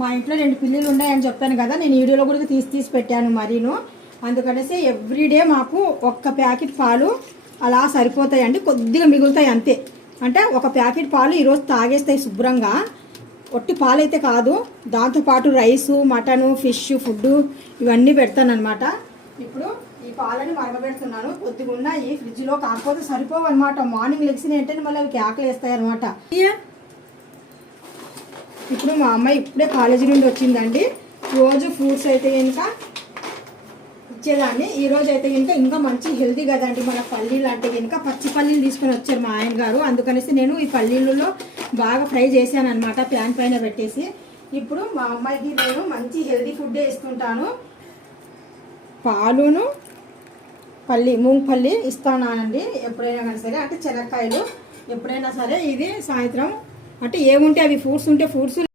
మా ఇంట్లో 2 పిల్లులు ఉన్నాయని చెప్పాను కదా, నేను వీడియోలో కూడా తీసి పెట్టాను మరీను. అందుకనేసి ఎవ్రీడే మాకు ఒక్క ప్యాకెట్ పాలు అలా సరిపోతాయండి, కొద్దిగా మిగులుతాయి అంతే. అంటే ఒక ప్యాకెట్ పాలు ఈరోజు తాగేస్తాయి శుభ్రంగా. ఒట్టి పాలు అయితే కాదు, దాంతోపాటు రైసు, మటను, ఫిష్ ఫుడ్ ఇవన్నీ పెడతానమాట. ఇప్పుడు ఈ పాలని మరగబెడుతున్నాను. కొద్దిగా ఉన్నాయి ఫ్రిడ్జ్లో, కాకపోతే సరిపోవు అనమాట. మార్నింగ్ లెగ్సిన ఏంటంటే మళ్ళీ అవి కేకలు వేస్తాయి అనమాట. ఇప్పుడు మా అమ్మాయి ఇప్పుడే కాలేజీ నుండి వచ్చిందండి. రోజు ఫ్రూట్స్ అయితే కనుక ఇచ్చేదాన్ని, ఈరోజు అయితే కనుక ఇంకా మంచి హెల్తీ కదండి. మన పల్లీలు అంటే కనుక పచ్చి పల్లీలు తీసుకొని వచ్చారు మా ఆయన గారు. అందుకనేసి నేను ఈ పల్లీలలో బాగా ఫ్రై చేశాను అనమాట, ప్యాన్ పైన పెట్టేసి. ఇప్పుడు మా అమ్మాయికి నేను మంచి హెల్తీ ఫుడ్డే ఇస్తుంటాను. పాలును మూంగపల్లి ఇస్తానండి ఎప్పుడైనా కానీ సరే. అంటే శనక్కాయలు ఎప్పుడైనా సరే. ఇది సాయంత్రం అంటే ఏముంటే అవి ఫ్రూట్స్ ఉంటే ఫ్రూట్స్,